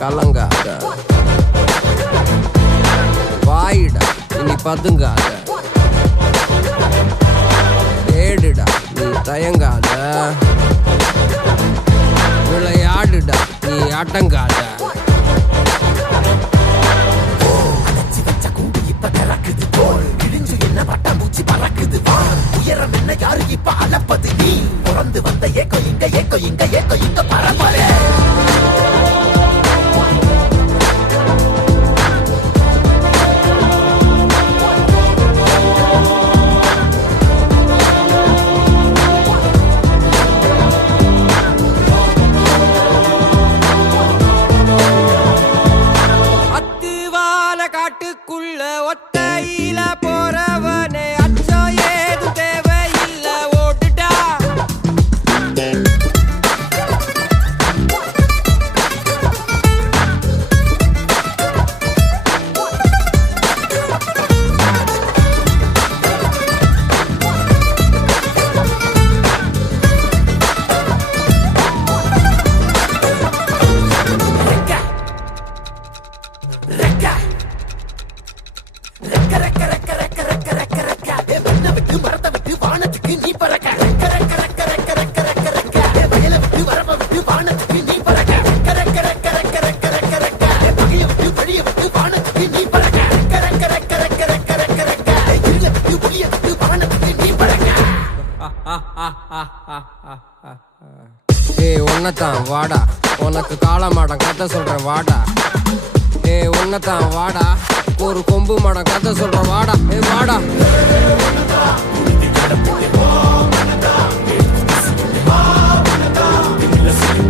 கலங்காத, வாயிடா இனி பதுங்காத, தேடுடா நீ தயங்காத, விளையாடுடா நீ அடங்காத. உயரம் என்ன யாரு இப்ப அளப்பது நீ பிறந்து வந்த ஏக்கோ இங்க ஏக்கோ இங்க ஏக்கோ இங்க பரம்பரை அத்துவால காட்டுக்குள்ள ஒத்தையில போறவனே அச்சம் ஏது தேவையில்ல ஓட்டுடா. வானத்துக்கு நீ பறக்க ரெக்க ரெக்க ரெக்க ரெக்க ரெக்க ரெக்க ரெக்க வயல விட்டு வரப்ப விட்டு வானத்துக்கு நீ பறக்க ரெக்க ரெக்க ரெக்க ரெக்க ரெக்க ரெக்க ரெக்க பகைய விட்டு வழிய விட்டு வானத்துக்கு நீ பறக்க ரெக்க ரெக்க ரெக்க ரெக்க ரெக்க ரெக்க ரெக்க இருள விட்டு ஒளிய விட்டு வானத்துக்கு நீ பறக்க. ஏய் உன்னதான் வாடா, உனக்கு காளமாடம் கதை சொல்றேன் வாடா. ஏய் உன்னதான் வாடா, ஒரு கொம்பு மாடம் கதை சொல்றேன் வாடா. ஏய் வாடா. Wow.